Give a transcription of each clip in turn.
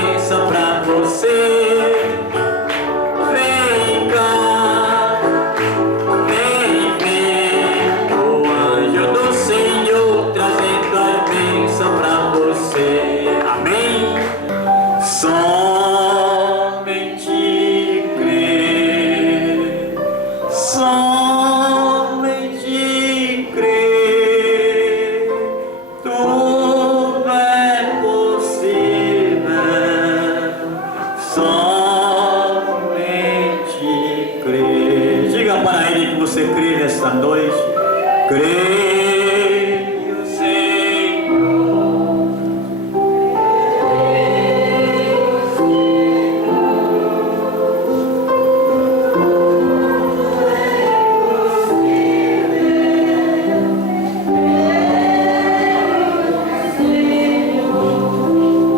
bênção pra você. Vem cá, vem, vem, o anjo do Senhor trazendo a bênção pra você. Amém? Somente crer, somente crer, tudo é possível. Somente crer. Diga para ele que você crê nesta noite. Creio, Senhor.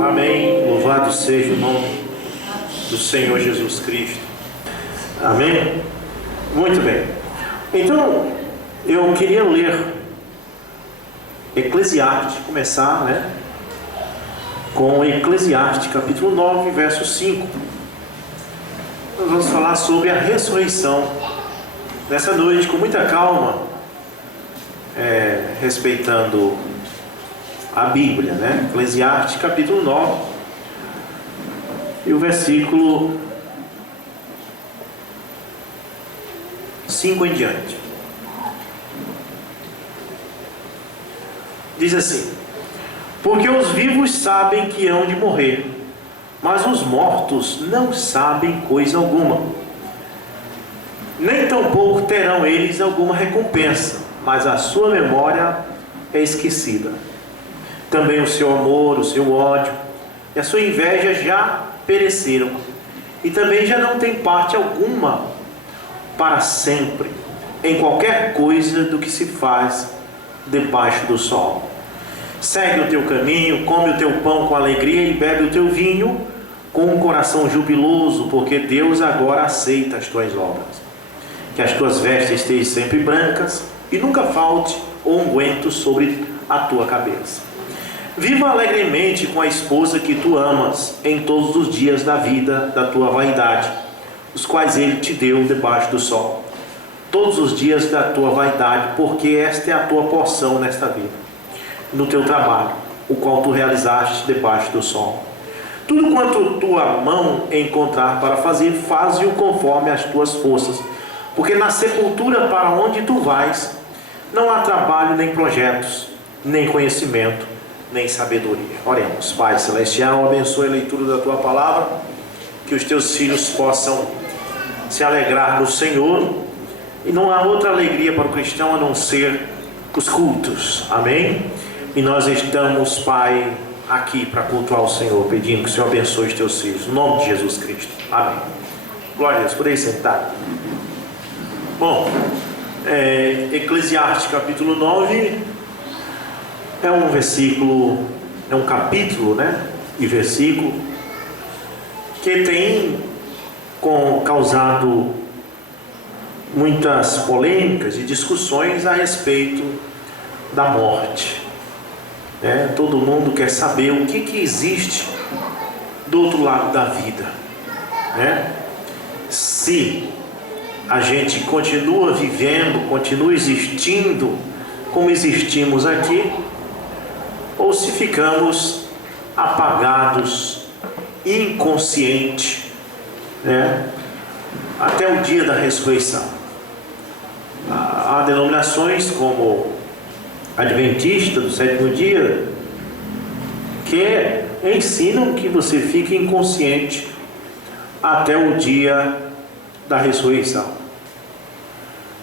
Amém. Louvado seja o nome do Senhor Jesus Cristo. Amém? Muito bem. Então, eu queria ler Eclesiastes, começar, né? Com Eclesiastes, capítulo 9, verso 5. Nós vamos falar sobre a ressurreição. Nessa noite, com muita calma, respeitando a Bíblia, né? Eclesiastes, capítulo 9, e o versículo 5 em diante. Diz assim: porque os vivos sabem que hão de morrer, mas os mortos não sabem coisa alguma. Nem tampouco terão eles alguma recompensa, mas a sua memória é esquecida. Também o seu amor, o seu ódio e a sua inveja já pereceram, e também já não tem parte alguma para sempre em qualquer coisa do que se faz debaixo do sol. Segue o teu caminho, come o teu pão com alegria e bebe o teu vinho com um coração jubiloso, porque Deus agora aceita as tuas obras. Que as tuas vestes estejam sempre brancas e nunca falte unguento sobre a tua cabeça. Viva alegremente com a esposa que tu amas em todos os dias da vida da tua vaidade, os quais ele te deu debaixo do sol. Todos os dias da tua vaidade, porque esta é a tua porção nesta vida, no teu trabalho, o qual tu realizaste debaixo do sol. Tudo quanto tua mão encontrar para fazer, faze-o conforme as tuas forças, porque na sepultura para onde tu vais, não há trabalho, nem projetos, nem conhecimento, nem sabedoria. Oremos. Pai Celestial, abençoe a leitura da tua palavra, que os teus filhos possam se alegrar no Senhor, e não há outra alegria para o cristão a não ser os cultos. Amém? E nós estamos, Pai, aqui para cultuar o Senhor, pedindo que o Senhor abençoe os teus filhos, no nome de Jesus Cristo. Amém. Glória a Deus. Podem sentar. Bom, Eclesiastes capítulo 9 é um versículo, é um capítulo, né? E versículo que tem causado muitas polêmicas e discussões a respeito da morte. Todo mundo quer saber o que existe do outro lado da vida, se a gente continua vivendo, continua existindo como existimos aqui, ou se ficamos apagados, inconscientes, até o dia da ressurreição. Há denominações como Adventista do sétimo dia que ensinam que você fique inconsciente até o dia da ressurreição.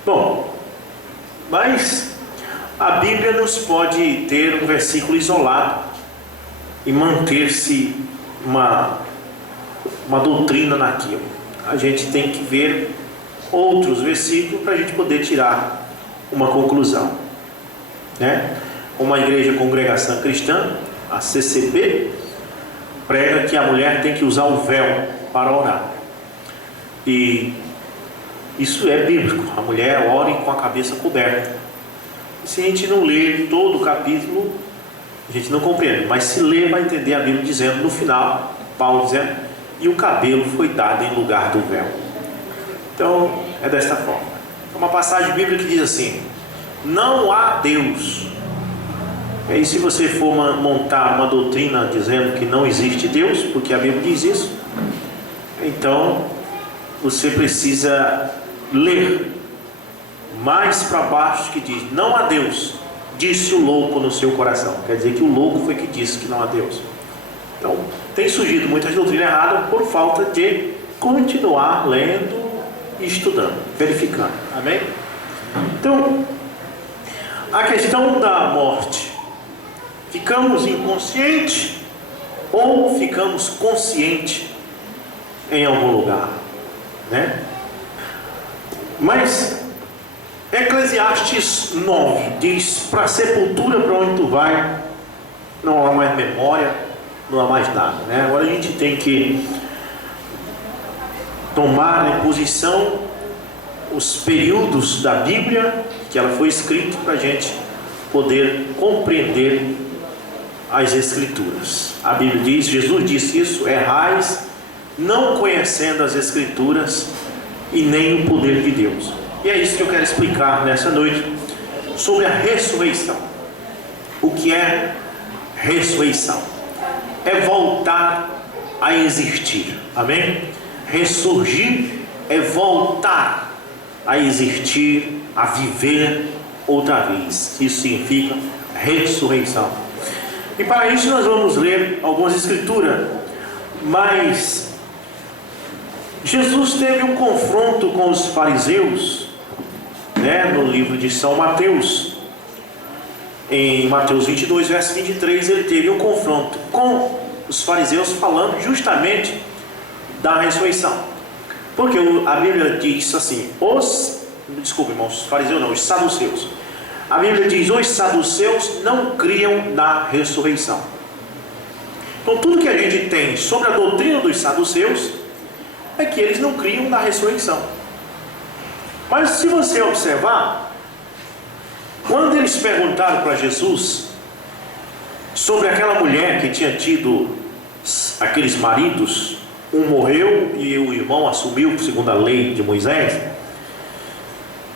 Bom, mas a Bíblia nos pode ter um versículo isolado e manter-se uma doutrina naquilo. A gente tem que ver outros versículos para a gente poder tirar uma conclusão. Uma igreja congregação cristã, a CCP, prega que a mulher tem que usar o véu para orar. E isso é bíblico. A mulher ore com a cabeça coberta. Se a gente não ler todo o capítulo, a gente não compreende. Mas se ler, vai entender a Bíblia dizendo no final Paulo dizendo, e o cabelo foi dado em lugar do véu. Então, é desta forma. É uma passagem bíblica que diz assim: não há Deus. E aí, se você for montar uma doutrina dizendo que não existe Deus, porque a Bíblia diz isso, então você precisa ler mais para baixo, que diz: não há Deus, disse o louco no seu coração. Quer dizer que o louco foi que disse que não há Deus. Então, tem surgido muitas doutrinas erradas por falta de continuar lendo e estudando, verificando. Amém? Então, a questão da morte: ficamos inconscientes ou ficamos conscientes em algum lugar, né? Mas Eclesiastes 9 diz: para a sepultura, para onde tu vai, não há mais memória, não há mais nada, né? Agora a gente tem que tomar em posição os períodos da Bíblia que ela foi escrita, para a gente poder compreender as Escrituras. A Bíblia diz, Jesus disse isso: errais não conhecendo as Escrituras e nem o poder de Deus. E é isso que eu quero explicar nessa noite, sobre a ressurreição. O que é ressurreição? É voltar a existir. Amém? Ressurgir é voltar a existir, a viver outra vez. Isso significa ressurreição. E para isso nós vamos ler algumas escrituras. Mas Jesus teve um confronto com os fariseus, né, no livro de São Mateus. Em Mateus 22, verso 23, ele teve um confronto com os fariseus, falando justamente da ressurreição. Porque a Bíblia diz assim, desculpe, irmãos, os fariseus não, os saduceus. A Bíblia diz: os saduceus não criam na ressurreição. Então tudo que a gente tem sobre a doutrina dos saduceus é que eles não criam na ressurreição. Mas se você observar, quando eles perguntaram para Jesus sobre aquela mulher que tinha tido aqueles maridos, um morreu e o irmão assumiu segundo a lei de Moisés,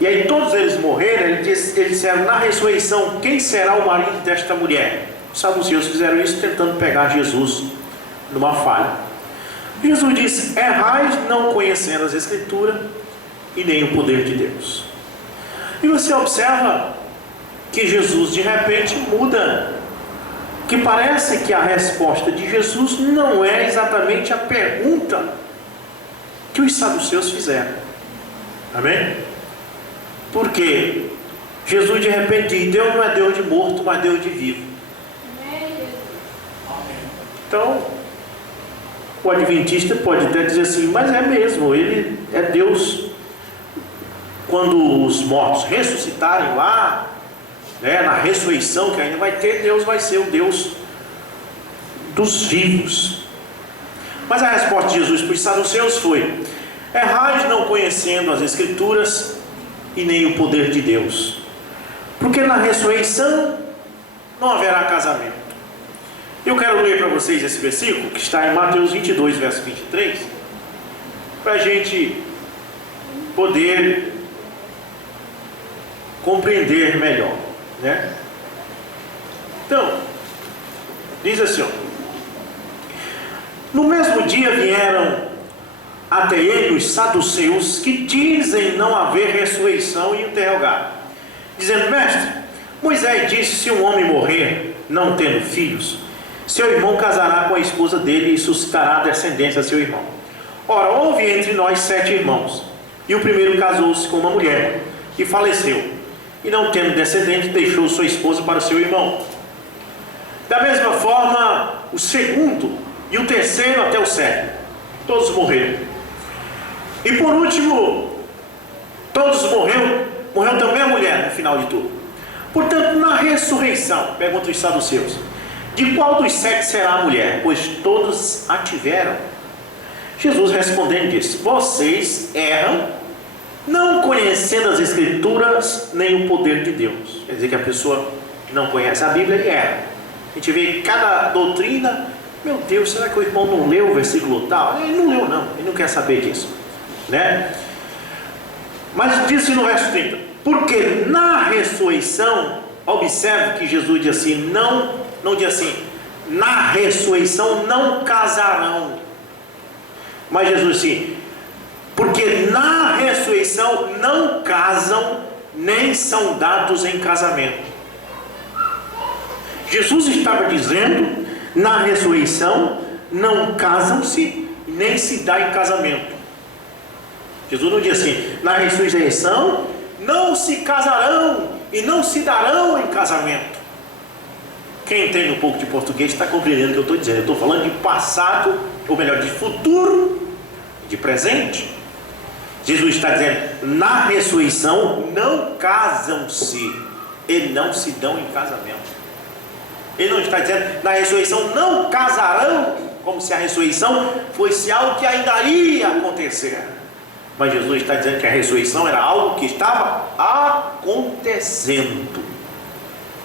e aí todos eles morreram, eles disseram: na ressurreição, quem será o marido desta mulher? Os saduceus fizeram isso tentando pegar Jesus numa falha. Jesus disse: errais não conhecendo as Escrituras e nem o poder de Deus. E você observa que Jesus de repente muda, que parece que a resposta de Jesus não é exatamente a pergunta que os saduceus fizeram. Amém? Porque Jesus de repente diz: Deus não é Deus de morto, mas Deus de vivo. Então o adventista pode até dizer assim: mas é mesmo, ele é Deus. Quando os mortos ressuscitarem lá, né, na ressurreição que ainda vai ter, Deus vai ser o Deus dos vivos. Mas a resposta de Jesus para os saduceus foi: errais não conhecendo as Escrituras e nem o poder de Deus, porque na ressurreição não haverá casamento. Eu quero ler para vocês esse versículo que está em Mateus 22, verso 23, para a gente poder compreender melhor, né? Então, diz assim, ó: no mesmo dia vieram até ele os saduceus, que dizem não haver ressurreição, e interrogaram, dizendo: mestre, Moisés disse: se um homem morrer, não tendo filhos, seu irmão casará com a esposa dele e suscitará descendência a seu irmão. Ora, houve entre nós 7 irmãos, e o primeiro casou-se com uma mulher e faleceu, e não tendo descendente, deixou sua esposa para o seu irmão. Da mesma forma, o segundo e o terceiro até o 7, todos morreram. E por último, todos morreu também a mulher no final de tudo. Portanto, na ressurreição, pergunta os saduceus, de qual dos 7 será a mulher? Pois todos a tiveram. Jesus respondendo disse: vocês erram, não conhecendo as Escrituras nem o poder de Deus. Quer dizer que a pessoa não conhece a Bíblia e erra. A gente vê que cada doutrina Meu Deus, será que o irmão não leu o versículo tal? Ele não leu não, ele não quer saber disso, né? Mas diz no verso 30, porque na ressurreição, observe que Jesus diz assim, não diz assim, na ressurreição não casarão, mas Jesus assim, porque na ressurreição não casam, nem são dados em casamento. Jesus estava dizendo, na ressurreição não casam-se, nem se dá em casamento. Jesus não diz assim, na ressurreição não se casarão e não se darão em casamento. Quem entende um pouco de português está compreendendo o que eu estou dizendo. Eu estou falando de passado, ou melhor, de futuro, de presente. Jesus está dizendo, na ressurreição não casam-se e não se dão em casamento. Ele não está dizendo, na ressurreição não casarão, como se a ressurreição fosse algo que ainda iria acontecer. Mas Jesus está dizendo que a ressurreição era algo que estava acontecendo.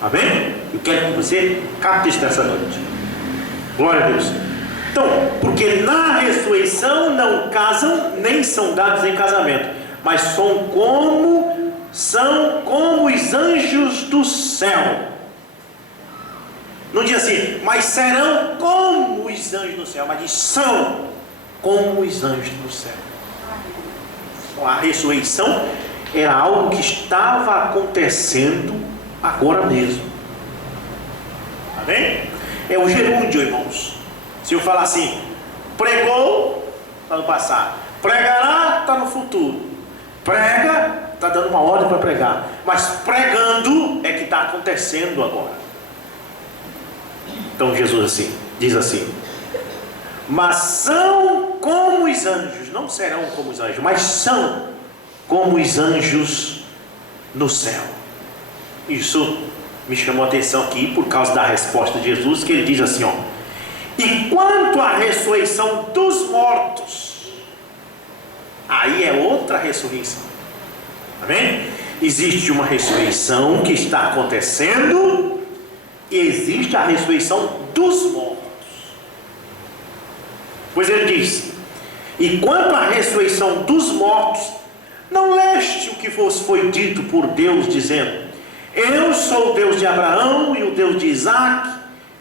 Amém? Eu quero que você capte isso nessa noite. Glória a Deus. Então, porque na ressurreição não casam, nem são dados em casamento, mas são como os anjos do céu. Não diz assim, mas serão como os anjos do céu, mas diz, são como os anjos do céu. A ressurreição era algo que estava acontecendo agora mesmo. Amém? É o gerúndio, irmãos. Se eu falar assim, pregou, está no passado, pregará, está no futuro, prega, está dando uma ordem para pregar, mas pregando é que está acontecendo agora. Então Jesus assim, diz assim, mas são como os anjos, não serão como os anjos, mas são como os anjos no céu. Isso me chamou a atenção aqui por causa da resposta de Jesus, que ele diz assim, ó, e quanto à ressurreição dos mortos, aí é outra ressurreição. Amém? Existe uma ressurreição que está acontecendo e existe a ressurreição dos mortos. Pois ele diz, e quanto à ressurreição dos mortos, não leste o que foi dito por Deus, dizendo, eu sou o Deus de Abraão, e o Deus de Isaac,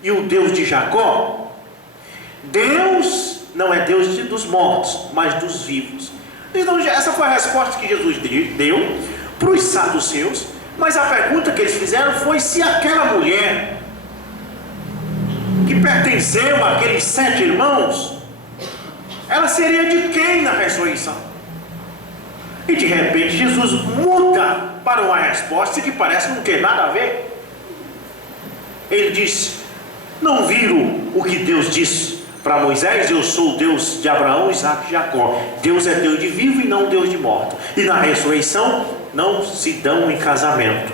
e o Deus de Jacó. Deus não é Deus dos mortos, mas dos vivos. Então essa foi a resposta que Jesus deu para os saduceus, mas a pergunta que eles fizeram foi se aquela mulher que pertenceu àqueles 7 irmãos, ela seria de quem na ressurreição? E de repente Jesus muda para uma resposta que parece não ter nada a ver. Ele disse, não viram o que Deus disse para Moisés, eu sou o Deus de Abraão, Isaac e Jacó. Deus é Deus de vivo e não Deus de morto. E na ressurreição não se dão em casamento,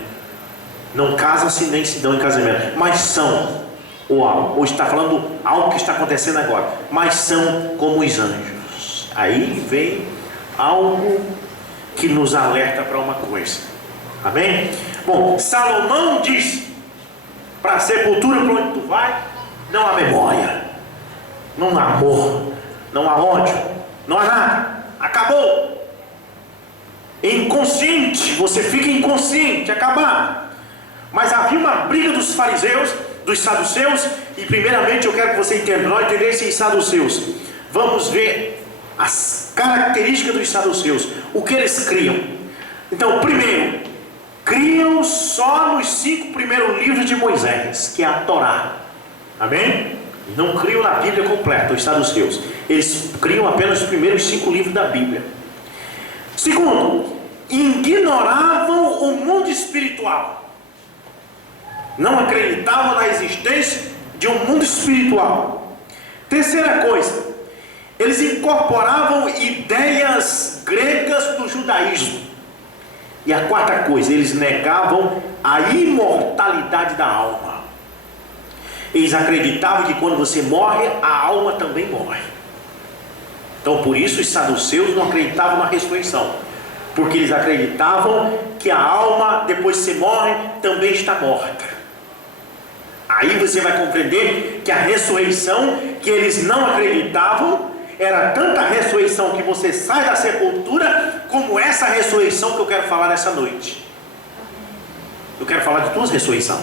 não casam-se nem se dão em casamento, mas são, ou está falando algo que está acontecendo agora, mas são como os anjos. Aí vem algo que nos alerta para uma coisa. Amém? Bom, Salomão diz, para a sepultura para onde tu vai, não há memória, não há amor, não há ódio, não há nada, acabou. Inconsciente, você fica inconsciente, acabado. Mas havia uma briga dos fariseus, dos saduceus, e primeiramente eu quero que você entenda, nós entendemos esses saduceus. Vamos ver as características dos saduceus, o que eles criam. Então, primeiro, criam só nos 5 primeiros livros de Moisés, que é a Torá. Amém? Não criam na Bíblia completa, os saduceus. Eles criam apenas os primeiros 5 livros da Bíblia. Segundo, ignoravam o mundo espiritual. Não acreditavam na existência de um mundo espiritual. Terceira coisa, eles incorporavam ideias gregas do judaísmo. E a quarta coisa, eles negavam a imortalidade da alma. Eles acreditavam que quando você morre, a alma também morre. Então por isso os saduceus não acreditavam na ressurreição, porque eles acreditavam que a alma, depois que você morre, também está morta. Aí você vai compreender que a ressurreição que eles não acreditavam era tanta ressurreição que você sai da sepultura, como essa ressurreição que eu quero falar nessa noite. Eu quero falar de duas ressurreições.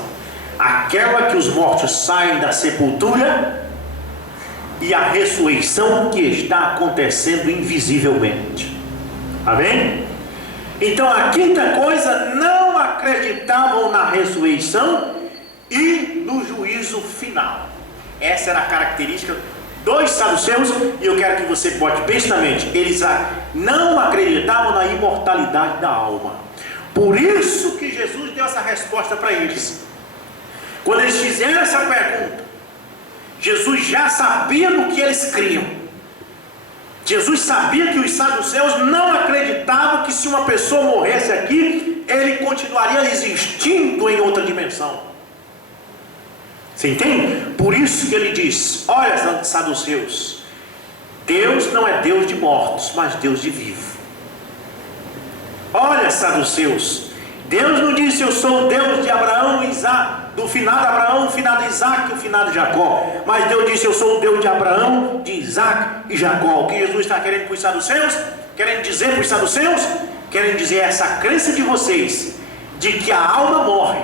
Aquela que os mortos saem da sepultura e a ressurreição que está acontecendo invisivelmente. Amém? Então a quinta coisa, não acreditavam na ressurreição e no juízo final. Essa era a característica dos saduceus, e eu quero que você bote bem na mente. Eles não acreditavam na imortalidade da alma. Por isso que Jesus deu essa resposta para eles. Quando eles fizeram essa pergunta, Jesus já sabia no que eles criam. Jesus sabia que os saduceus não acreditavam que se uma pessoa morresse aqui, ele continuaria existindo em outra dimensão. Você entende? Por isso que ele diz: olha, saduceus, Deus não é Deus de mortos, mas Deus de vivos. Olha, saduceus, Deus não disse eu sou o Deus de Abraão e Isaac, do finado Abraão, o finado Isaac e o finado Jacó. Mas Deus disse eu sou o Deus de Abraão, de Isaac e Jacó. O que Jesus está querendo para os saduceus? Querendo dizer para os saduceus? Querendo dizer essa crença de vocês, de que a alma morre.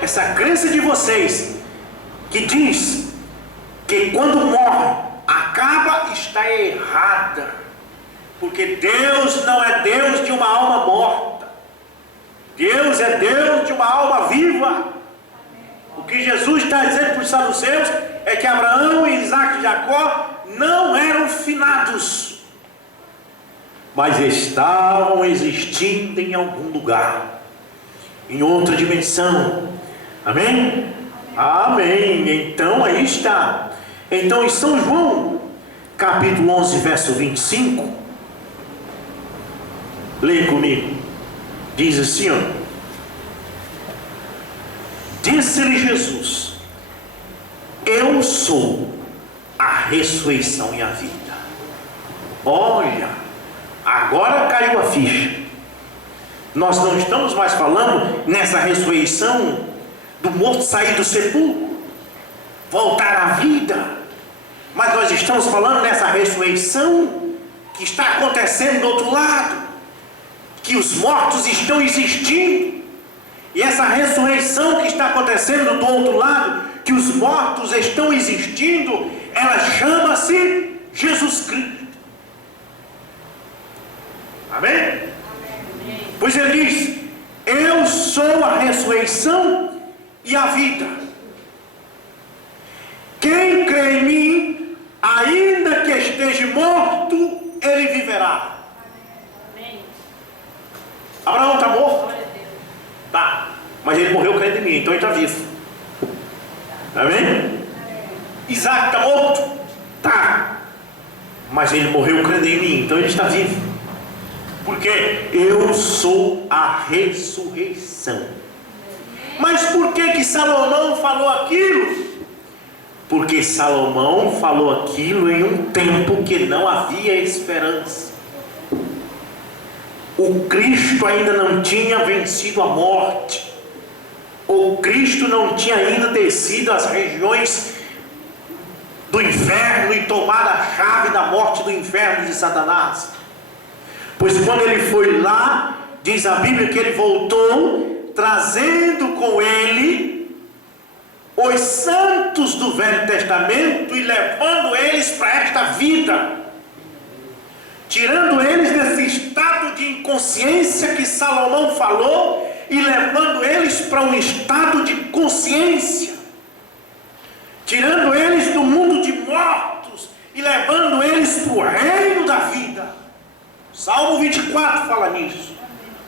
Essa crença de vocês, que diz que quando morre, acaba, está errada. Porque Deus não é Deus de uma alma morta. Deus é Deus de uma alma viva. O que Jesus está dizendo para os saduceus é que Abraão, Isaac e Jacó não eram finados, mas estavam existindo em algum lugar, em outra dimensão. Amém? Amém. Então aí está. Então em São João capítulo 11 verso 25, leia comigo. Diz assim, ó: disse-lhe Jesus: eu sou a ressurreição e a vida. Olha, agora caiu a ficha. Nós não estamos mais falando nessa ressurreição do morto sair do sepulcro, voltar à vida, mas nós estamos falando nessa ressurreição que está acontecendo do outro lado, que os mortos estão existindo, e essa ressurreição que está acontecendo do outro lado, que os mortos estão existindo, ela chama-se Jesus Cristo. Amém? Amém? Pois ele diz: eu sou a ressurreição e a vida. Quem crê em mim, ainda que esteja morto, ele viverá. Amém. Abraão está morto? Tá, mas ele morreu crendo em mim, então ele está vivo. Amém? Amém. Isaac está morto? Tá, mas ele morreu crendo em mim, então ele está vivo. Porque eu sou a ressurreição. Mas por que Salomão falou aquilo? Porque Salomão falou aquilo em um tempo que não havia esperança. O Cristo ainda não tinha vencido a morte. O Cristo não tinha ainda descido às regiões do inferno e tomado a chave da morte do inferno de Satanás. Pois quando ele foi lá, diz a Bíblia que ele voltou trazendo com ele os santos do Velho Testamento e levando eles para esta vida, tirando eles desse estado de inconsciência que Salomão falou e levando eles para um estado de consciência, tirando eles do mundo de mortos e levando eles para o reino da vida. Salmo 24 fala nisso: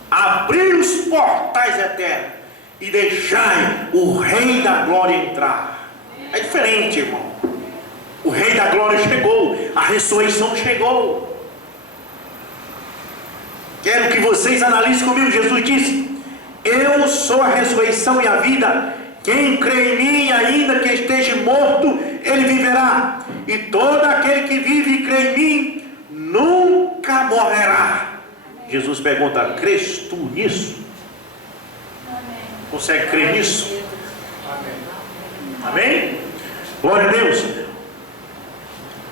abri os portais eternos e deixai o Rei da Glória entrar. É diferente, irmão. O Rei da Glória chegou, a ressurreição chegou. Quero que vocês analisem comigo. Jesus disse: eu sou a ressurreição e a vida. Quem crê em mim, ainda que esteja morto, ele viverá. E todo aquele que vive e crê em mim nunca morrerá. Jesus pergunta: crês tu nisso? Amém. Consegue crer nisso? Amém. Amém? Glória a Deus.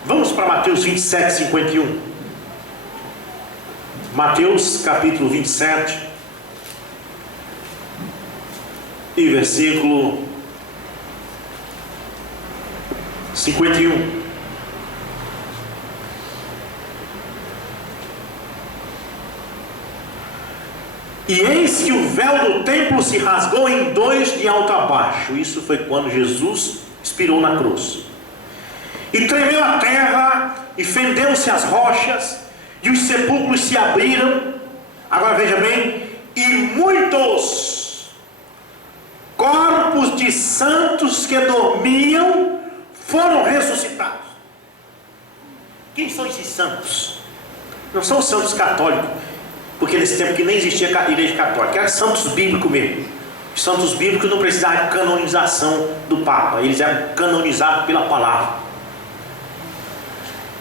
Vamos para Mateus 27, 51. Mateus capítulo 27 e versículo 51. E eis que o véu do templo se rasgou em dois de alto a baixo. Isso foi quando Jesus expirou na cruz. E tremeu a terra, e fendeu-se as rochas, e os sepulcros se abriram. Agora veja bem, e muitos corpos de santos que dormiam foram ressuscitados. Quem são esses santos? Não são os santos católicos, porque nesse tempo que nem existia igreja católica, eram santos bíblicos mesmo. Os santos bíblicos não precisavam de canonização do Papa, eles eram canonizados pela palavra.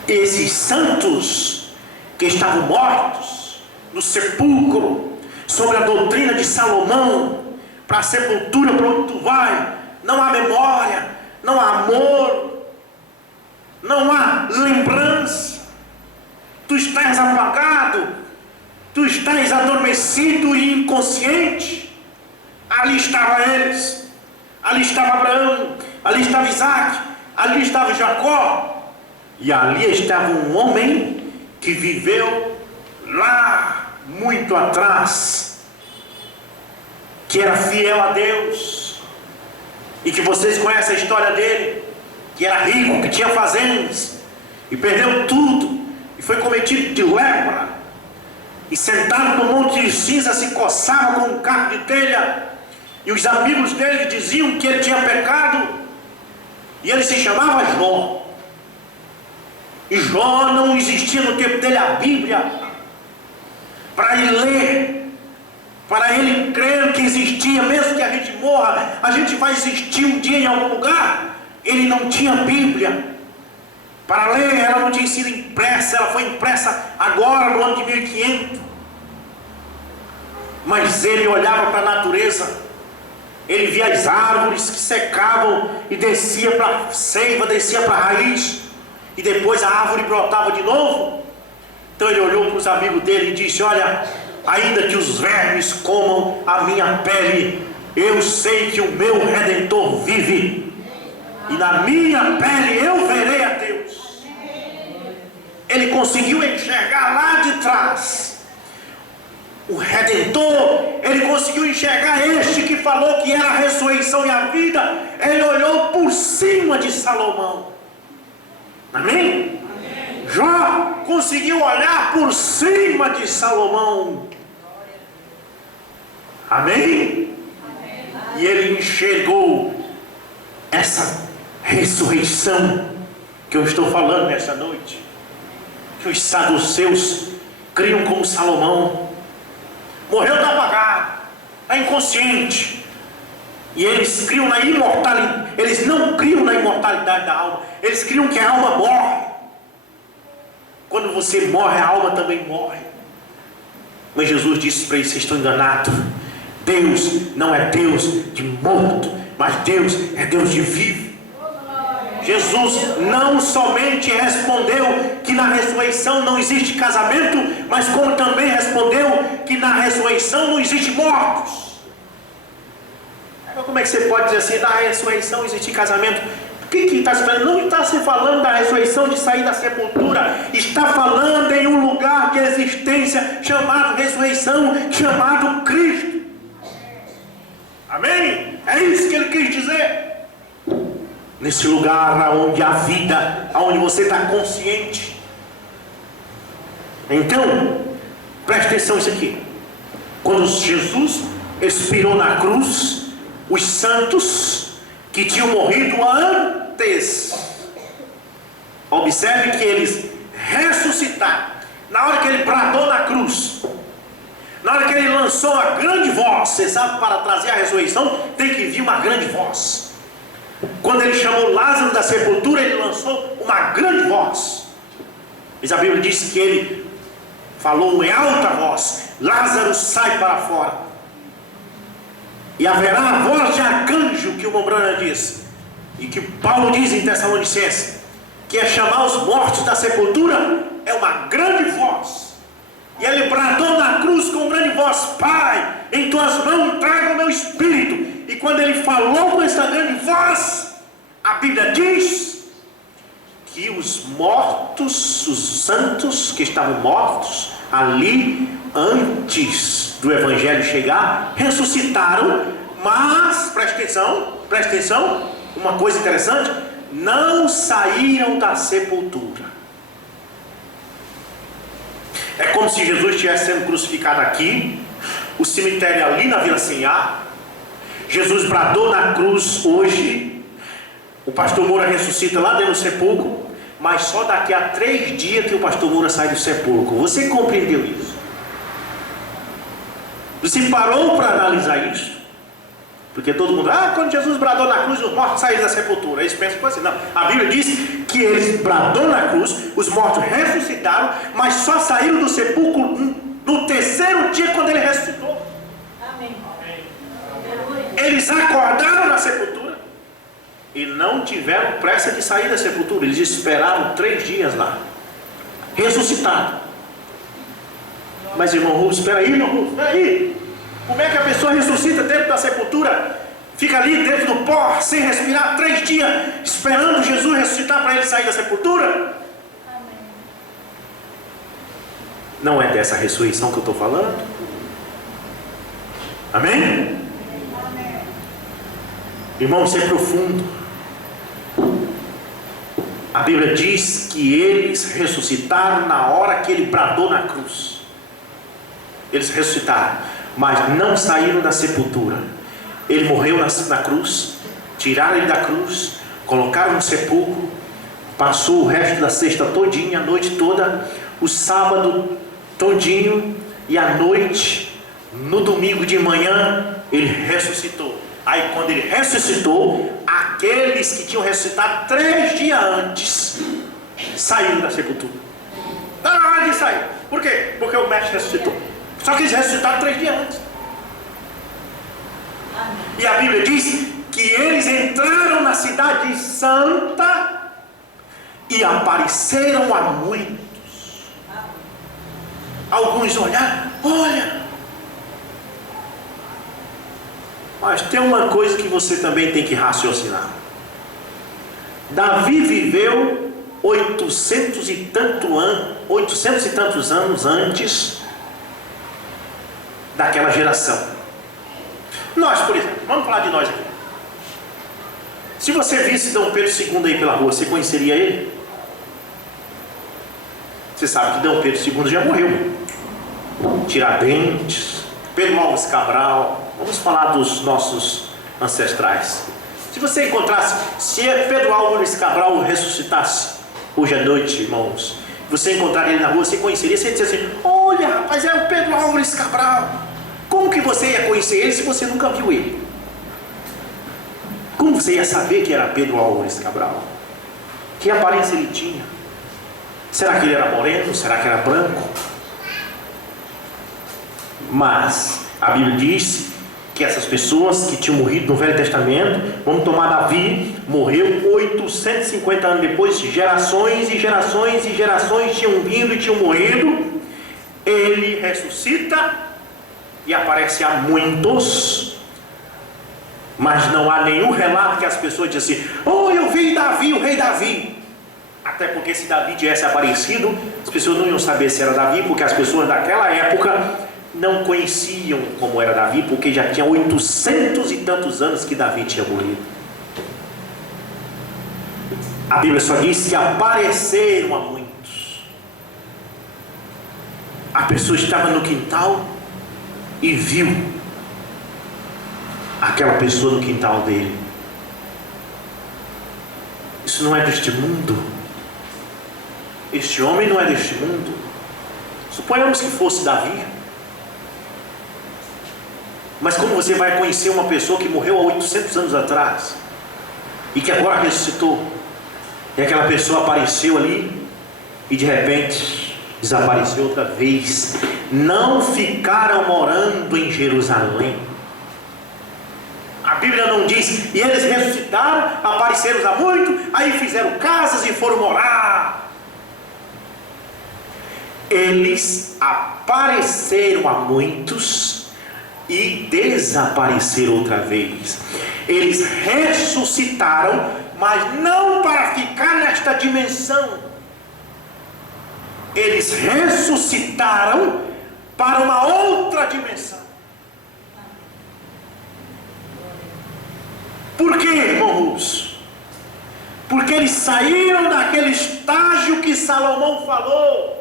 Esses santos que estavam mortos no sepulcro, sobre a doutrina de Salomão, para a sepultura para onde tu vai, não há memória, não há amor, não há lembrança, tu estás apagado, tu estás adormecido e inconsciente. Ali estavam eles, ali estava Abraão, ali estava Isaac, ali estava Jacó, e ali estava um homem que viveu lá muito atrás, que era fiel a Deus, e que vocês conhecem a história dele, que era rico, que tinha fazendas, e perdeu tudo, e foi cometido de lepra, e sentado no monte de cinza se coçava com um caco de telha, e os amigos dele diziam que ele tinha pecado, e ele se chamava Jó. E Jó não existia no tempo dele a Bíblia, para ele ler, para ele crer que existia, mesmo que a gente morra, a gente vai existir um dia em algum lugar. Ele não tinha Bíblia para ler, ela não tinha sido impressa, ela foi impressa agora no ano de 1500. Mas ele olhava para a natureza, ele via as árvores que secavam e descia para a seiva, descia para a raiz, e depois a árvore brotava de novo. Então ele olhou para os amigos dele e disse: olha, ainda que os vermes comam a minha pele, eu sei que o meu Redentor vive, e na minha pele eu verei a Deus. Ele conseguiu enxergar lá de trás o Redentor, ele conseguiu enxergar este que falou que era a ressurreição e a vida. Ele olhou por cima de Salomão. Amém? Amém. Jó conseguiu olhar por cima de Salomão. Amém? Amém? E ele enxergou essa ressurreição que eu estou falando nessa noite. Que os saduceus criam como Salomão. Morreu, está apagado, está inconsciente. E eles criam na imortalidade. Eles não criam na imortalidade da alma. Eles criam que a alma morre. Quando você morre, a alma também morre. Mas Jesus disse para eles: vocês estão enganados. Deus não é Deus de morto, mas Deus é Deus de vivo. Jesus não somente respondeu que na ressurreição não existe casamento, mas como também respondeu que na ressurreição não existe mortos. Como é que você pode dizer assim, na ressurreição existe casamento? O que está se falando? Não está se falando da ressurreição de sair da sepultura. Está falando em um lugar de existência chamado ressurreição, chamado Cristo. Amém? É isso que ele quis dizer. Nesse lugar onde há vida, onde você está consciente. Então, preste atenção nisso aqui. Quando Jesus expirou na cruz, os santos que tinham morrido antes, observe que eles ressuscitaram. Na hora que ele bradou na cruz, na hora que ele lançou a grande voz, você sabe, para trazer a ressurreição tem que vir uma grande voz. Quando ele chamou Lázaro da sepultura, ele lançou uma grande voz. Mas a Bíblia diz que ele falou em alta voz: Lázaro, sai para fora. E haverá a voz de arcanjo, que o Mombrana diz, e que Paulo diz em Tessalonicenses, que é chamar os mortos da sepultura, é uma grande voz. E ele bradou na cruz com grande voz: Pai, em tuas mãos entrego o meu espírito. E quando ele falou com essa grande voz, a Bíblia diz que os mortos, os santos que estavam mortos ali antes do Evangelho chegar, ressuscitaram. Mas, presta atenção, uma coisa interessante: não saíram da sepultura. É como se Jesus estivesse sendo crucificado aqui, o cemitério ali na Vila Sinhá, Jesus bradou na cruz hoje, o pastor Moura ressuscita lá dentro do sepulcro, mas só daqui a 3 dias que o pastor Moura sai do sepulcro. Você compreendeu isso? Você parou para analisar isso? Porque todo mundo, quando Jesus bradou na cruz, os mortos saíram da sepultura. Eles pensam assim, não. A Bíblia diz que eles bradou na cruz, os mortos ressuscitaram, mas só saíram do sepulcro no 3º dia, quando ele ressuscitou. Amém. Eles acordaram na sepultura e não tiveram pressa de sair da sepultura. Eles esperaram 3 dias lá, ressuscitado. Mas irmão Rufo, espera aí, irmão Rufo, espera aí. Como é que a pessoa ressuscita dentro da sepultura? Fica ali dentro do pó, sem respirar, 3 dias, esperando Jesus ressuscitar para ele sair da sepultura? Amém. Não é dessa ressurreição que eu estou falando? Amém? Amém. Irmão, isso é profundo. A Bíblia diz que eles ressuscitaram na hora que ele bradou na cruz. Eles ressuscitaram, mas não saíram da sepultura. Ele morreu na cruz, tiraram ele da cruz, colocaram no sepulcro, passou o resto da sexta todinha, a noite toda, o sábado todinho, e à noite, no domingo de manhã, ele ressuscitou. Aí quando ele ressuscitou, aqueles que tinham ressuscitado 3 dias antes saíram da sepultura. Ah, de sair. Por quê? Porque o mestre ressuscitou. Só que eles ressuscitaram 3 dias antes. Amém. E a Bíblia diz que eles entraram na cidade santa e apareceram a muitos. Alguns olharam, olha. Mas tem uma coisa que você também tem que raciocinar. Davi viveu 800 e tantos anos antes daquela geração. Nós, por exemplo, vamos falar de nós aqui. Se você visse Dom Pedro II aí pela rua, você conheceria ele? Você sabe que Dom Pedro II já morreu. Tiradentes, Pedro Álvares Cabral. Vamos falar dos nossos ancestrais. Se você encontrasse, se Pedro Álvares Cabral ressuscitasse hoje à noite, irmãos, você encontrar ele na rua, você conheceria, você ia dizer assim: olha, rapaz, é o Pedro Álvares Cabral. Como que você ia conhecer ele se você nunca viu ele? Como você ia saber que era Pedro Álvares Cabral? Que aparência ele tinha? Será que ele era moreno? Será que era branco? Mas a Bíblia diz que essas pessoas que tinham morrido no Velho Testamento, vamos tomar Davi, morreu 850 anos depois, gerações e gerações e gerações tinham vindo e tinham morrido. Ele ressuscita e aparece a muitos, mas não há nenhum relato que as pessoas dizem assim: oh, eu vi Davi, o rei Davi. Até porque se Davi tivesse aparecido, as pessoas não iam saber se era Davi, porque as pessoas daquela época não conheciam como era Davi, porque já tinha 800 e tantos anos que Davi tinha morrido. A Bíblia só diz que apareceram a muitos. A pessoa estava no quintal e viu aquela pessoa no quintal dele. Isso não é deste mundo. Este homem não é deste mundo. Suponhamos que fosse Davi. Mas como você vai conhecer uma pessoa que morreu há 800 anos atrás e que agora ressuscitou? E aquela pessoa apareceu ali e de repente desapareceu outra vez. Não ficaram morando em Jerusalém. A Bíblia não diz, e eles ressuscitaram, apareceram a muito, aí fizeram casas e foram morar. Eles apareceram a muitos e desapareceram outra vez. Eles ressuscitaram, mas não para ficar nesta dimensão. Eles ressuscitaram para uma outra dimensão. Por quê, irmãos? Porque eles saíram daquele estágio que Salomão falou,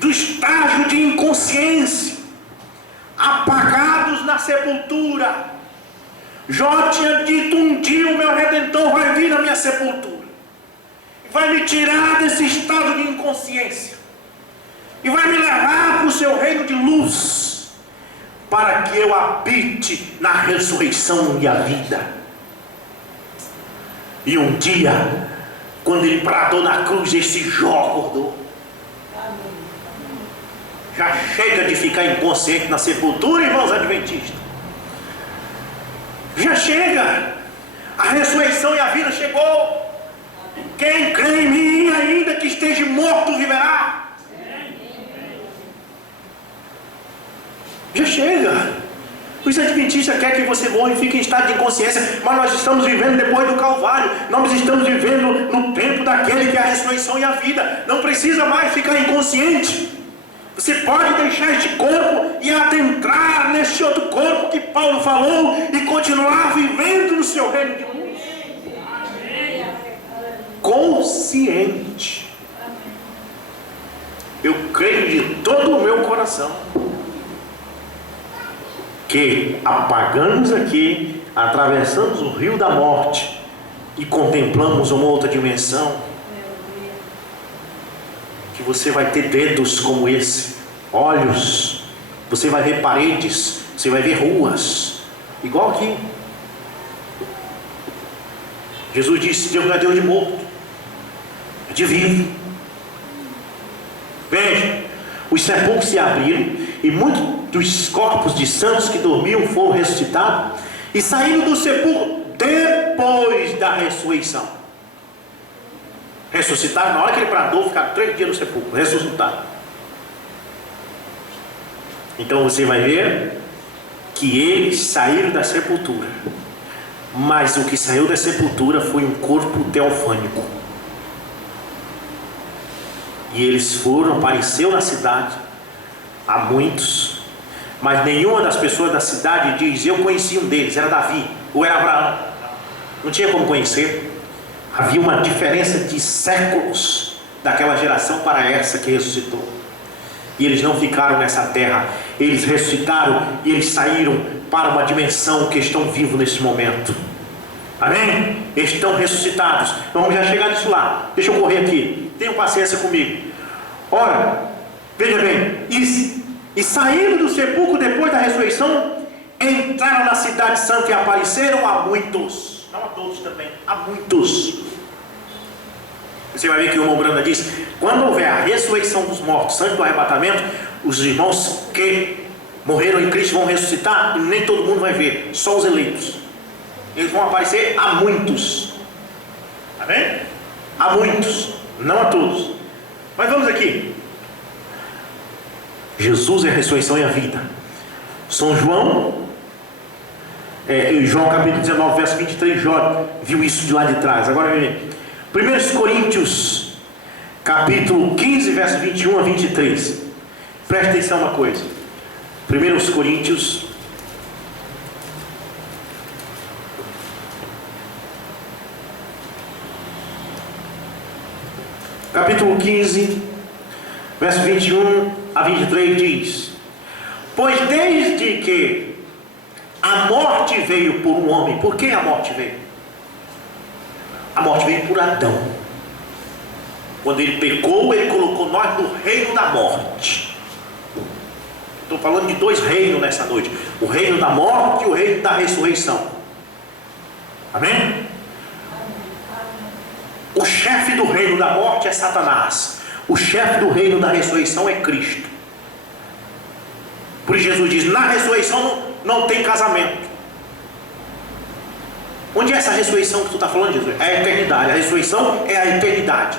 do estágio de inconsciência, apagados na sepultura. Jó tinha dito: um dia o meu Redentor vai vir na minha sepultura, vai me tirar desse estado de inconsciência e vai me levar para o seu reino de luz, para que eu habite na ressurreição e a vida. E um dia, quando ele bradou na cruz, esse Jó acordou. Já chega de ficar inconsciente na sepultura, irmãos adventistas. Já chega. A ressurreição e a vida chegou. Quem crê em mim, ainda que esteja morto, viverá. Já chega. Os adventistas querem que você morra e fique em estado de inconsciência, mas nós estamos vivendo depois do Calvário. Nós estamos vivendo no tempo daquele que é a ressurreição e a vida. Não precisa mais ficar inconsciente. Você pode deixar este corpo e adentrar neste outro corpo que Paulo falou e continuar vivendo no seu reino de luz. Consciente. Eu creio de todo o meu coração que apagamos aqui, atravessamos o rio da morte e contemplamos uma outra dimensão. Que você vai ter dedos como esse, olhos, você vai ver paredes, você vai ver ruas, igual aqui. Jesus disse: Deus não é Deus de morto, é de vivo. Veja, os sepulcros se abriram e muitos dos corpos de santos que dormiam foram ressuscitados e saíram do sepulcro depois da ressurreição. Ressuscitaram na hora que ele bradou, ficaram 3 dias no sepulcro, ressuscitaram. Então você vai ver que eles saíram da sepultura, mas o que saiu da sepultura foi um corpo teofânico. E eles foram, apareceu na cidade a muitos, mas nenhuma das pessoas da cidade diz: eu conheci um deles, era Davi ou era Abraão. Não tinha como conhecer. Havia uma diferença de séculos daquela geração para essa que ressuscitou. E eles não ficaram nessa terra, eles ressuscitaram e eles saíram para uma dimensão que estão vivos nesse momento. Amém? Estão ressuscitados. Vamos já chegar nisso lá. Deixa eu correr aqui, tenham paciência comigo. Ora, veja bem, e saindo do sepulcro depois da ressurreição, entraram na cidade santa e apareceram a muitos. Não a todos também, a muitos. Você vai ver que o irmão Branda diz: quando houver a ressurreição dos mortos antes do arrebatamento, os irmãos que morreram em Cristo vão ressuscitar e nem todo mundo vai ver, só os eleitos. Eles vão aparecer a muitos. Amém? A muitos, não a todos. Mas vamos aqui. Jesus é a ressurreição e a vida. São João, João capítulo 19, verso 23, Jó viu isso de lá de trás. Agora vem 1 Coríntios capítulo 15, verso 21 a 23. Preste atenção uma coisa. 1 Coríntios capítulo 15, verso 21 a 23 diz: pois desde que a morte veio por um homem. Por que a morte veio? A morte veio por Adão. Quando ele pecou, ele colocou nós no reino da morte. Estou falando de 2 reinos nessa noite: o reino da morte e o reino da ressurreição. Amém? O chefe do reino da morte é Satanás. O chefe do reino da ressurreição é Cristo. Por isso Jesus diz: na ressurreição não tem casamento. Onde é essa ressurreição que tu está falando, Jesus? É a eternidade. A ressurreição é a eternidade.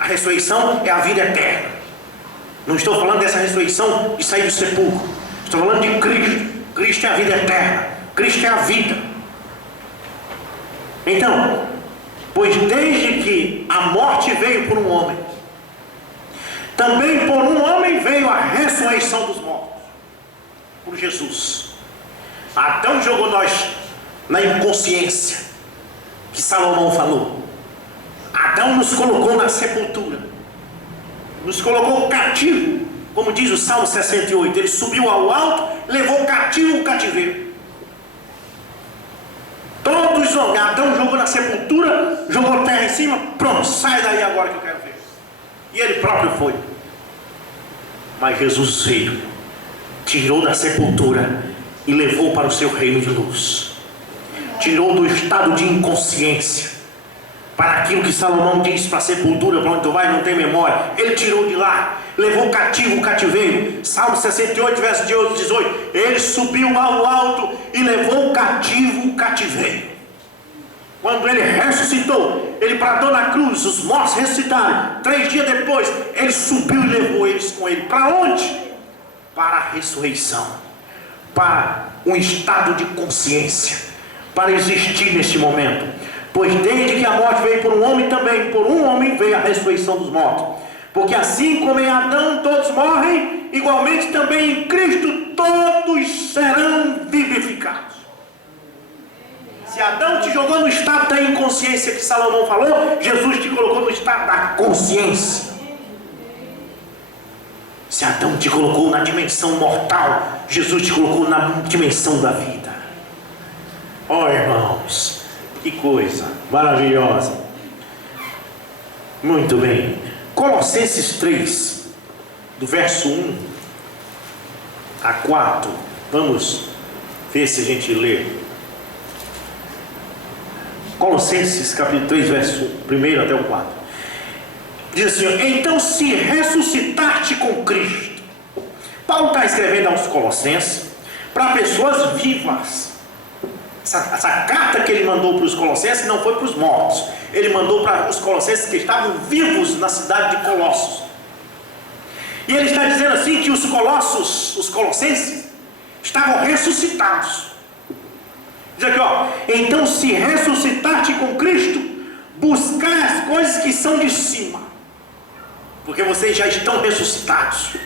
A ressurreição é a vida eterna. Não estou falando dessa ressurreição de sair do sepulcro. Estou falando de Cristo. Cristo é a vida eterna. Cristo é a vida. Então, pois desde que a morte veio por um homem, também por um homem veio a ressurreição dos mortos. Por Jesus. Adão jogou nós na inconsciência que Salomão falou. Adão nos colocou na sepultura, nos colocou cativo, como diz o Salmo 68. Ele subiu ao alto, levou cativo o cativeiro. Todos, Adão jogou na sepultura, jogou terra em cima, pronto, sai daí agora que eu quero ver. E ele próprio foi. Mas Jesus veio, tirou da sepultura e levou para o seu reino de luz. Tirou do estado de inconsciência para aquilo que Salomão diz, para a sepultura, para onde tu vai não tem memória. Ele tirou de lá, levou cativo o cativeiro. Salmo 68, verso 18. Ele subiu ao alto e levou cativo o cativeiro. Quando ele ressuscitou, ele bradou na cruz, os mortos ressuscitaram. 3 dias depois, ele subiu e levou eles com ele. Para onde? Para a ressurreição, para um estado de consciência, para existir neste momento. Pois desde que a morte veio por um homem, também por um homem veio a ressurreição dos mortos. Porque assim como em Adão todos morrem, igualmente também em Cristo todos serão vivificados. Se Adão te jogou no estado da inconsciência que Salomão falou, Jesus te colocou no estado da consciência. Se Adão te colocou na dimensão mortal, Jesus te colocou na dimensão da vida. Oh, irmãos, que coisa maravilhosa. Muito bem. Colossenses 3, do verso 1 a 4. Vamos ver se a gente lê. Colossenses capítulo 3, verso 1 até o 4. Diz assim: então se ressuscitaste com Cristo. Paulo está escrevendo aos Colossenses para pessoas vivas. Essa carta que ele mandou para os Colossenses não foi para os mortos. Ele mandou para os Colossenses que estavam vivos na cidade de Colossos. E ele está dizendo assim que os Colossenses estavam ressuscitados. Diz aqui, ó: então se ressuscitaste com Cristo, buscai as coisas que são de cima, porque vocês já estão ressuscitados.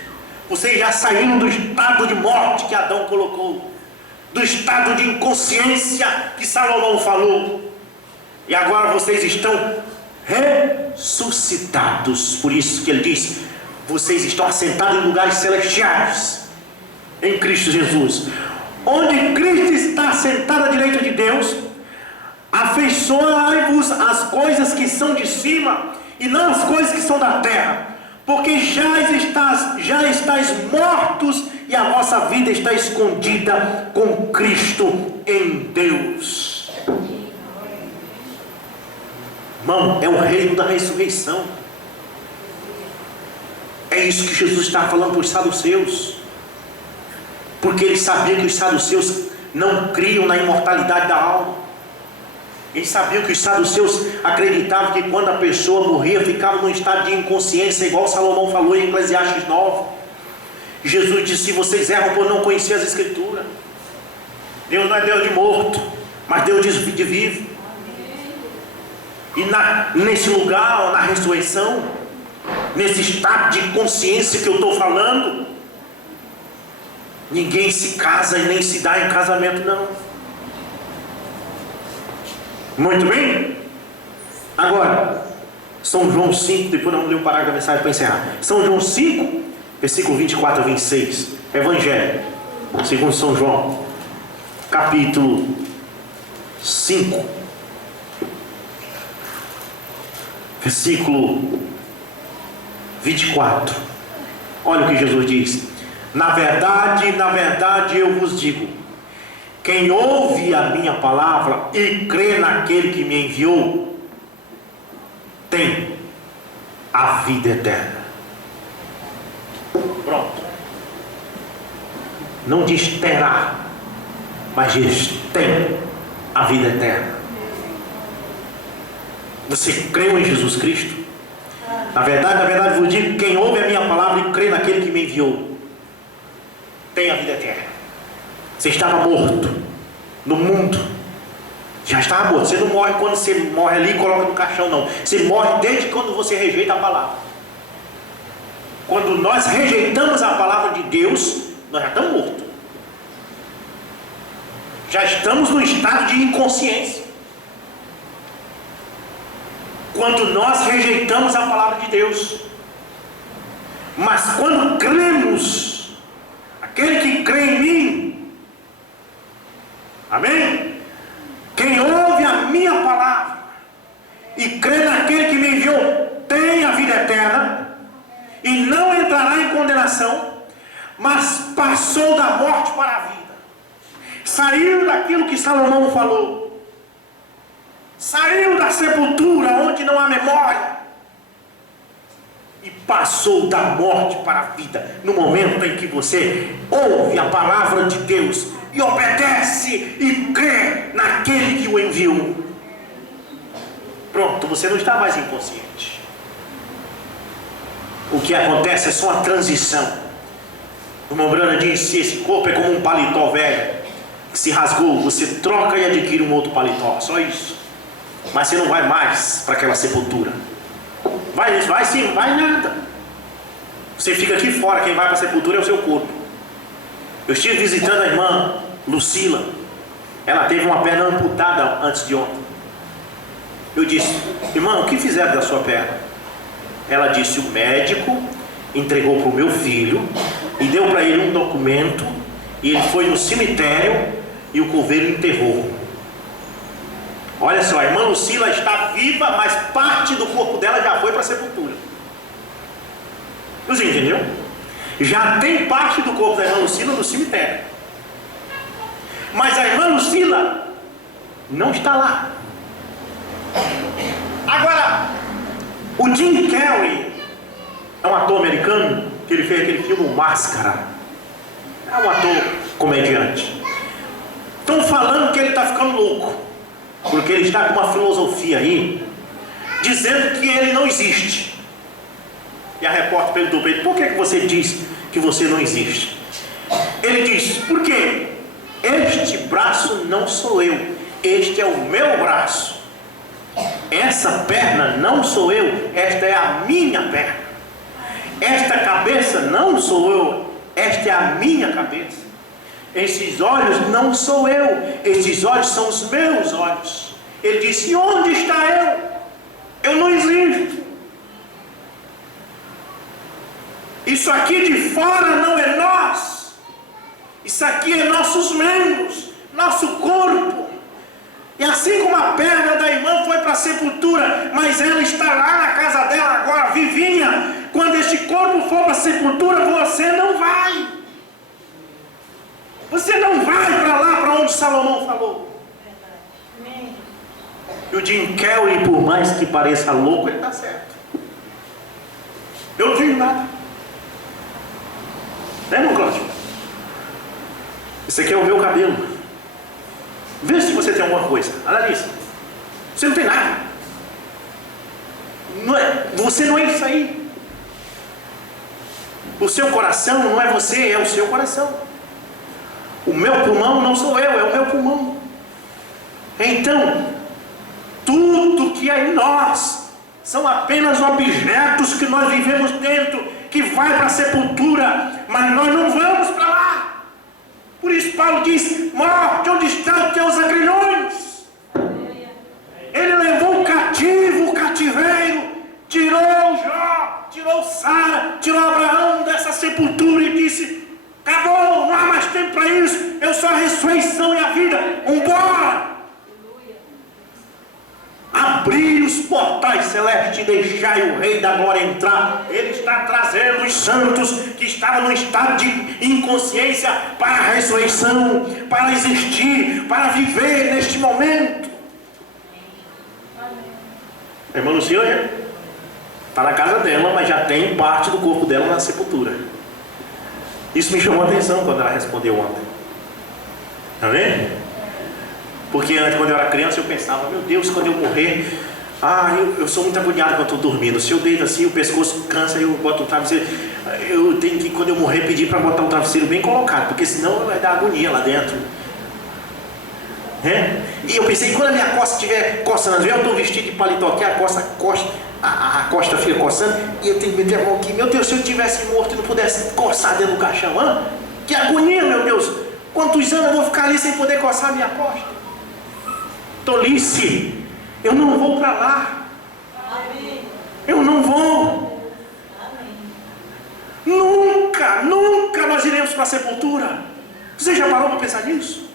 Vocês já saíram do estado de morte que Adão colocou, do estado de inconsciência que Salomão falou, e agora vocês estão ressuscitados. Por isso que ele diz: vocês estão assentados em lugares celestiais em Cristo Jesus, onde Cristo está sentado à direita de Deus. Afeiçoai-vos as coisas que são de cima, e não as coisas que são da terra, porque já estáis mortos, e a vossa vida está escondida com Cristo em Deus. Irmão, é o reino da ressurreição. É isso que Jesus está falando para os saduceus, porque ele sabia que os saduceus não criam na imortalidade da alma. Ele sabia que os saduceus acreditavam que quando a pessoa morria, ficava num estado de inconsciência, igual Salomão falou em Eclesiastes 9. Jesus disse: vocês erram por não conhecer as Escrituras. Deus não é Deus de morto, mas Deus de vivo. E nesse lugar, na ressurreição, nesse estado de consciência que eu estou falando, ninguém se casa e nem se dá em casamento, não. Muito bem? Agora, São João 5, depois vamos ler o parágrafo da mensagem para encerrar. São João 5, versículo 24 a 26. Evangelho segundo São João, capítulo 5, versículo 24. Olha o que Jesus diz: na verdade eu vos digo, quem ouve a minha palavra e crê naquele que me enviou, tem a vida eterna. Pronto. Não diz terá, mas diz tem. a vida eterna. Você creu em Jesus Cristo? Na verdade vos digo, quem ouve a minha palavra e crê naquele que me enviou, tem a vida eterna. Você estava morto no mundo, já estava morto. Você não morre quando você morre ali e coloca no caixão, não. Você morre desde quando você rejeita a palavra. Quando nós rejeitamos a palavra de Deus, nós já estamos mortos. Já estamos no estado de inconsciência. Quando nós rejeitamos a palavra de Deus. Mas quando cremos, aquele que crê em mim, amém? Quem ouve a minha palavra e crê naquele que me enviou, tem a vida eterna e não entrará em condenação, mas passou da morte para a vida. Saiu daquilo que Salomão falou. Saiu da sepultura onde não há memória e passou da morte para a vida. No momento em que você ouve a palavra de Deus e obedece e crê naquele que o enviou, pronto, você não está mais inconsciente. O que acontece é só a transição. O irmão Brana diz: se esse corpo é como um paletó velho que se rasgou, você troca e adquire um outro paletó, só isso. Mas você não vai mais para aquela sepultura. Vai sim, não vai nada. Você fica aqui fora, quem vai para a sepultura é o seu corpo. Eu estive visitando a irmã Lucila. Ela teve uma perna amputada antes de ontem. Eu disse: irmã, o que fizeram da sua perna? Ela disse: o médico entregou para o meu filho e deu para ele um documento, e ele foi no cemitério e o coveiro enterrou. Olha só, a irmã Lucila está viva, mas parte do corpo dela já foi para a sepultura. Você entendeu? Já tem parte do corpo da irmã Lucila no cemitério. Mas a irmã Lucila não está lá. Agora, o Jim Carrey é um ator americano que ele fez aquele filme Máscara. É um ator comediante. Estão falando que ele está ficando louco, porque ele está com uma filosofia aí, dizendo que ele não existe. E a repórter perguntou para ele: por que você diz que você não existe? Ele diz: porque este braço não sou eu, este é o meu braço. Essa perna não sou eu, esta é a minha perna. Esta cabeça não sou eu, esta é a minha cabeça. Esses olhos não sou eu, esses olhos são os meus olhos. Ele disse: onde está eu? Eu não existo. Isso aqui de fora não é nós. Isso aqui é nossos membros, nosso corpo. E assim como a perna da irmã foi para a sepultura, mas ela está lá na casa dela agora, vivinha. Quando este corpo for para a sepultura, você não vai. Você não vai para lá, para onde Salomão falou. E o Jim Carrey, por mais que pareça louco, ele está certo. Eu não digo nada. Né, irmão Cláudio? Esse aqui é o meu cabelo. Vê se você tem alguma coisa. Analisa. Você não tem nada. Você não é isso aí. O seu coração não é você, é o seu coração. O meu pulmão não sou eu, é o meu pulmão. Então, tudo que é em nós são apenas objetos que nós vivemos dentro, que vai para a sepultura, mas nós não vamos para lá. Por isso Paulo diz: morte, onde estão os teus agrilhões? Ele levou o cativo, o cativeiro, tirou Jó, tirou Sara, tirou Abraão dessa sepultura e disse: acabou, não há mais tempo para isso, eu sou a ressurreição e a vida, vambora! Abrir os portais celestes e deixai o Rei da Glória entrar. Ele está trazendo os santos que estavam no estado de inconsciência para a ressurreição, para existir, para viver neste momento. A irmã Lucila está na casa dela, mas já tem parte do corpo dela na sepultura. Isso me chamou a atenção quando ela respondeu ontem. Está vendo? Porque antes, quando eu era criança, eu pensava, meu Deus, quando eu morrer, eu sou muito agoniado quando estou dormindo. Se eu deito assim, o pescoço cansa, eu boto um travesseiro. Eu tenho que, quando eu morrer, pedir para botar um travesseiro bem colocado, porque senão vai dar agonia lá dentro. E eu pensei, quando a minha costa estiver coçando, eu estou vestido de paletó aqui, a costa fica coçando, e eu tenho que meter a mão aqui. Meu Deus, se eu estivesse morto e não pudesse coçar dentro do caixão, que agonia, meu Deus! Quantos anos eu vou ficar ali sem poder coçar a minha costa? Tolice! Eu não vou para lá. Amém. Eu não vou. Amém. Nunca nós iremos para a sepultura. Você já parou para pensar nisso?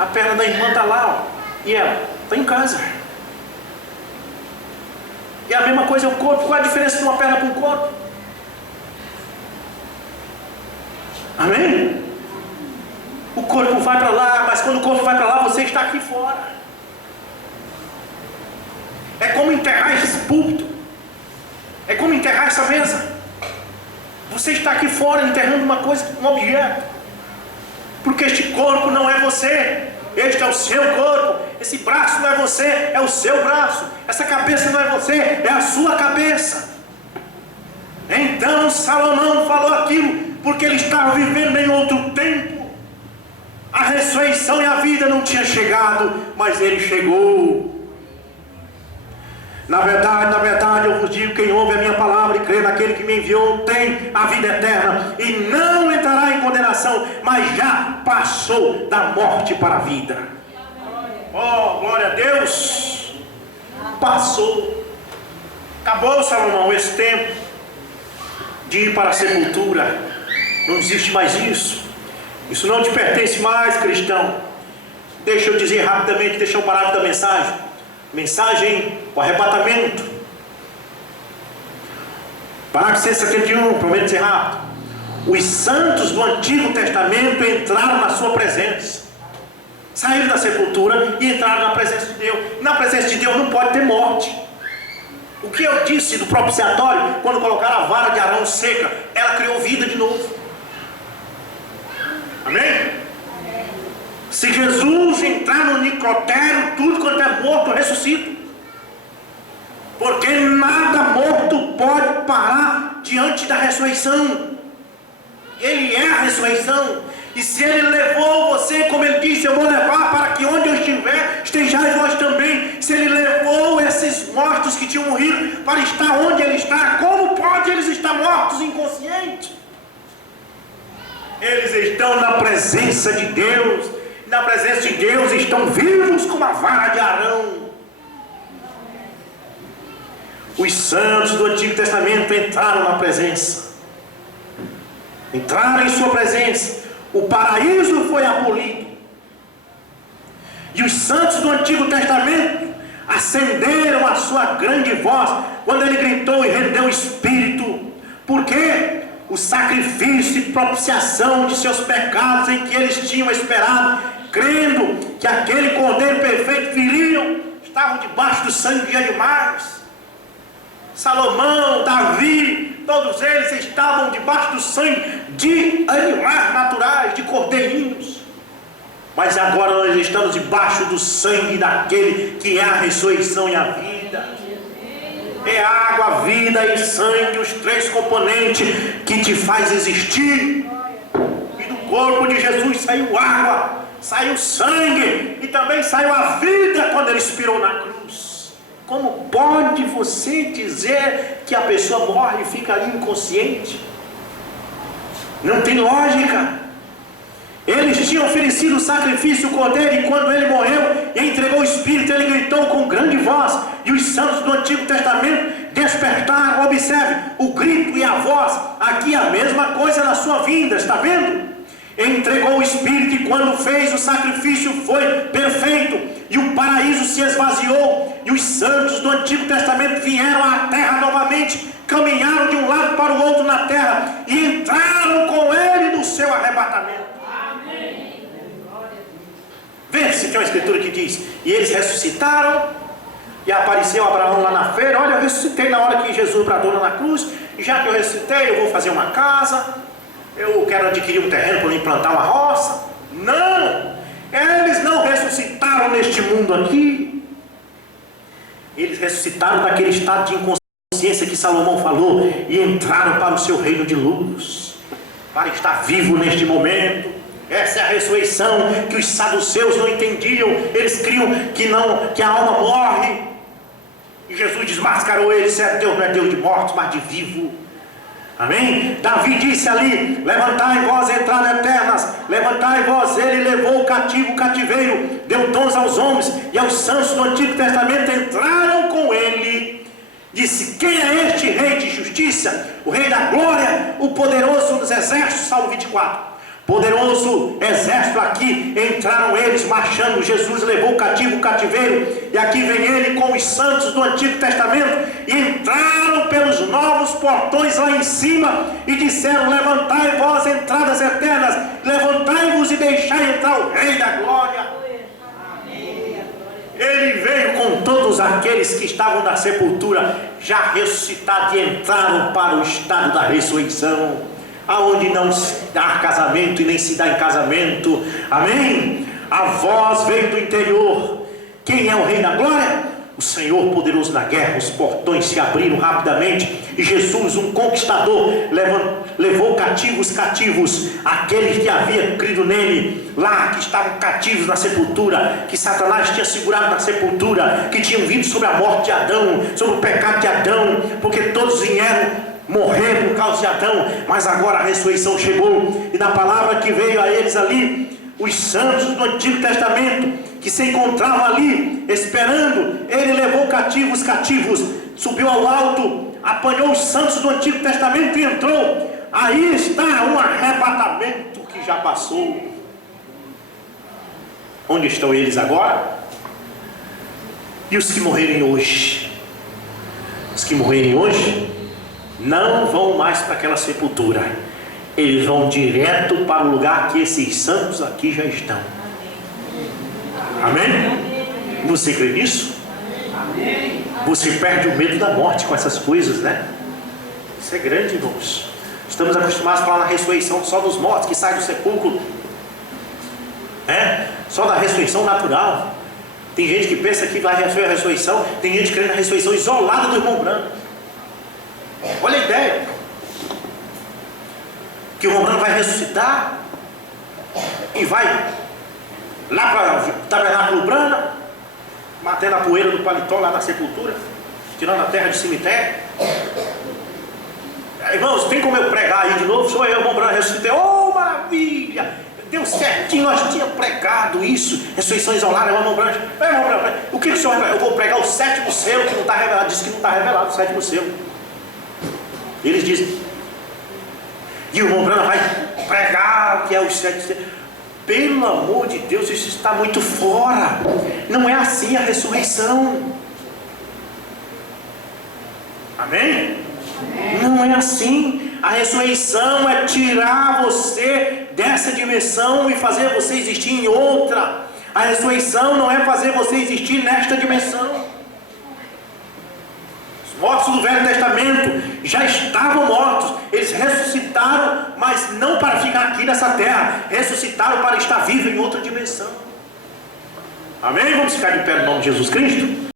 A perna da irmã está lá, e ela está em casa. E a mesma coisa é o corpo. Qual a diferença de uma perna para um corpo? Amém? O corpo vai para lá, mas quando o corpo vai para lá, você está aqui fora. É como enterrar esse púlpito. É como enterrar essa mesa. Você está aqui fora enterrando uma coisa, um objeto. Porque este corpo não é você. Este é o seu corpo. Esse braço não é você, é o seu braço. Essa cabeça não é você, é a sua cabeça. Então Salomão falou aquilo porque ele estava vivendo em outro tempo. A ressurreição e a vida não tinha chegado, mas ele chegou. Na verdade eu vos digo, quem ouve a minha palavra e crê naquele que me enviou tem a vida eterna e não entrará em condenação, mas já passou da morte para a vida. Oh, glória a Deus! Passou. Acabou, Salomão, esse tempo de ir para a sepultura. Não existe mais isso. Isso não te pertence mais, cristão. Deixa eu dizer rapidamente, deixa eu parar da mensagem. Mensagem, o arrebatamento. Parágrafo 171, prometo ser rápido. Os santos do Antigo Testamento entraram na sua presença. Saíram da sepultura e entraram na presença de Deus. Na presença de Deus não pode ter morte. O que eu disse do propiciatório, quando colocaram a vara de Arão seca, ela criou vida de novo. Amém? Se Jesus entrar no necrotério, tudo quanto é morto ressuscita. Porque nada morto pode parar diante da ressurreição. Ele é a ressurreição. E se ele levou você, como ele disse, eu vou levar para que onde eu estiver, estejais vós também. Se ele levou esses mortos que tinham morrido para estar onde ele está, como pode eles estar mortos inconscientes? Eles estão na presença de Deus. Na presença de Deus estão vivos como a vara de Arão. Os santos do Antigo Testamento entraram na presença. Entraram em sua presença. O paraíso foi abolido. E os santos do Antigo Testamento acenderam a sua grande voz quando ele gritou e rendeu o Espírito. Por quê? O sacrifício e propiciação de seus pecados em que eles tinham esperado, crendo que aquele Cordeiro perfeito viria, estavam debaixo do sangue de animais. Salomão, Davi, todos eles estavam debaixo do sangue de animais naturais, de cordeirinhos. Mas agora nós estamos debaixo do sangue daquele que é a ressurreição e a vida. É água, vida e sangue, os três componentes que te faz existir. E do corpo de Jesus saiu água, saiu sangue e também saiu a vida quando ele expirou na cruz. Como pode você dizer que a pessoa morre e fica ali inconsciente? Não tem lógica. Eles tinham oferecido o sacrifício, o cordeiro, e quando ele morreu e entregou o Espírito, ele gritou com grande voz. E os santos do Antigo Testamento despertaram. Observe o grito e a voz. Aqui a mesma coisa na sua vinda, está vendo? Ele entregou o Espírito e quando fez o sacrifício foi perfeito. E o paraíso se esvaziou. E os santos do Antigo Testamento vieram à terra novamente. Caminharam de um lado para o outro na terra. E entraram com ele no seu arrebatamento. Vê se tem uma escritura que diz: e eles ressuscitaram, e apareceu Abraão lá na feira. Olha, eu ressuscitei na hora que Jesus bradou lá na cruz, e já que eu ressuscitei, eu vou fazer uma casa, eu quero adquirir um terreno para implantar uma roça. Não! Eles não ressuscitaram neste mundo aqui. Eles ressuscitaram daquele estado de inconsciência que Salomão falou e entraram para o seu reino de luz, para estar vivo neste momento. Essa é a ressurreição que os saduceus não entendiam. Eles criam que a alma morre. E Jesus desmascarou eles. Deus não é Deus de mortos, mas de vivo. Amém? Davi disse ali: levantai vós entradas eternas, levantai vós. Ele levou o cativo o cativeiro, deu dons aos homens, e aos santos do Antigo Testamento entraram com ele. Disse: quem é este rei de justiça? O rei da glória, o poderoso dos exércitos. Salmo 24. Poderoso exército aqui, entraram eles marchando. Jesus levou o cativo o cativeiro, e aqui vem ele com os santos do Antigo Testamento, e entraram pelos novos portões lá em cima, e disseram: levantai vós entradas eternas, levantai-vos e deixai entrar o rei da glória. Ele veio com todos aqueles que estavam na sepultura, já ressuscitados, e entraram para o estado da ressurreição, aonde não se dá casamento e nem se dá em casamento. Amém? A voz veio do interior. Quem é o rei da glória? O Senhor poderoso na guerra. Os portões se abriram rapidamente, e Jesus, um conquistador, levou cativos, aqueles que haviam crido nele, lá que estavam cativos na sepultura, que Satanás tinha segurado na sepultura, que tinham vindo sobre a morte de Adão, sobre o pecado de Adão, porque todos vieram morrer por causa de Adão, mas agora a ressurreição chegou, e na palavra que veio a eles ali, os santos do Antigo Testamento, que se encontravam ali, esperando, ele levou cativos, subiu ao alto, apanhou os santos do Antigo Testamento e entrou. Aí está um arrebatamento que já passou. Onde estão eles agora? E os que morrerem hoje? Os que morrerem hoje não vão mais para aquela sepultura. Eles vão direto para o lugar que esses santos aqui já estão. Amém? Você crê nisso? Você perde o medo da morte com essas coisas, né? Isso é grande, irmãos. Estamos acostumados a falar na ressurreição só dos mortos que saem do sepulcro, só da ressurreição natural. Tem gente que pensa que vai receber a ressurreição. Tem gente crendo na ressurreição isolada do irmão branco. Olha a ideia, que o Romano vai ressuscitar e vai lá para o tabernáculo Brana, matando a poeira do paletó lá da sepultura, tirando a terra de cemitério. Irmãos, tem como eu pregar aí de novo? Sou eu, irmão Brana, ressuscitei. Oh, maravilha! Deu certinho, nós tínhamos pregado isso, ressurreição isolada, irmão Brana. O que o senhor vai? Eu vou pregar o sétimo selo que não está revelado. Diz que não está revelado o sétimo selo. Eles dizem, e o irmão Branham vai pregar que é os sete. Pelo amor de Deus, isso está muito fora. Não é assim a ressurreição. Amém? Não é assim. A ressurreição é tirar você dessa dimensão e fazer você existir em outra. A ressurreição não é fazer você existir nesta dimensão. Mortos do Velho Testamento já estavam mortos. Eles ressuscitaram, mas não para ficar aqui nessa terra. Ressuscitaram para estar vivos em outra dimensão. Amém? Vamos ficar de pé no nome de Jesus Cristo?